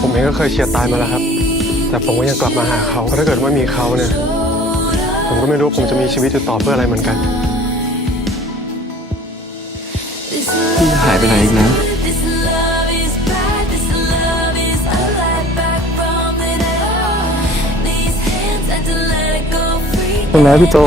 ผมเองก็เคยเฉียดตายมาแล้วครับแต่ผมก็ยังกลับมาหาเขาเพราะถ้าเกิดว่ามีเขาเนี่ยผมก็ไม่รู้ผมจะมีชีวิตอยู่ต่อเพื่ออะไรเหมือนกันพี่หายไปไหนอีกนะตรงไหนพี่โต